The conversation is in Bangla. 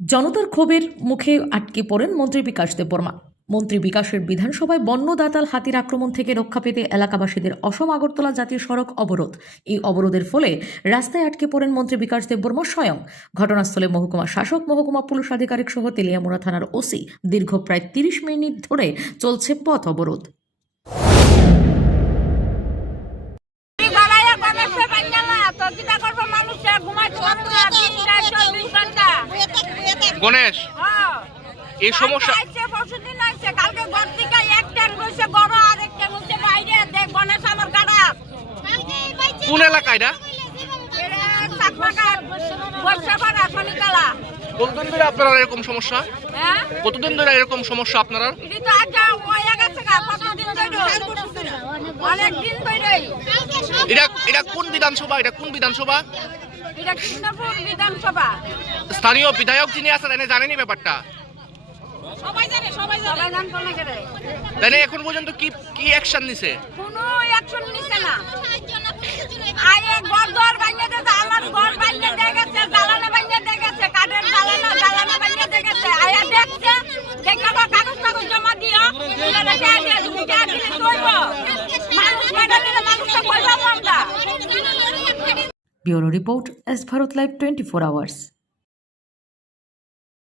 জনতার ক্ষোভের মুখে আটকে পড়েন মন্ত্রী বিকাশ দেববর্মা। মন্ত্রী বিকাশের বিধানসভায় বন্য দাতাল হাতির আক্রমণ থেকে রক্ষা পেতে এলাকাবাসীদের অসম আগরতলা জাতীয় সড়ক অবরোধ। এই অবরোধের ফলে রাস্তায় আটকে পড়েন মন্ত্রী বিকাশ দেববর্মা স্বয়ং। ঘটনাস্থলে মহকুমা শাসক, মহকুমা পুলিশ আধিকারিক সহ তেলিয়ামুড়া থানার ওসি। দীর্ঘ প্রায় 30 মিনিট ধরে চলছে পথ অবরোধ। গণেশ, এই সমস্যা কালকে ঘর থেকে এক ট্যাঙ্ক রয়েছে বড় আর এক ট্যাঙ্ক হচ্ছে বাইরে। দেখ গণেশ আমার গাড়া কোন এলাকায় না? কতদিন ধরে আপনারা এরকম সমস্যা? কতদিন ধরে এরকম সমস্যা আপনারা? এটা কোন বিধানসভা? এটা কোন বিধানসভা? স্থানীয় বিধায়ক যিনি আছেন এনে জানেনি ব্যাপারটা? তাহলে এখন পর্যন্ত কি কি অ্যাকশন নিছে? কোনো অ্যাকশন নিছে না। আয়ে ঘর ঘর ভাঙিয়ে দিয়েছে, আমার ঘর ভাঙিয়ে দিয়ে গেছে, জ্বালানো ভাঙিয়ে দিয়ে গেছে, কাঠের জ্বালানো ভাঙিয়ে দিয়ে গেছে। আয়া দেখছে, দেখে কাগজ জমা দিও, এটা দিয়ে দিয়ে তুমি যা দিলে কইব। মানুষ মারা দিলে মানুষটা কইব আমরা। Bureau report, S Bharat live 24 hours.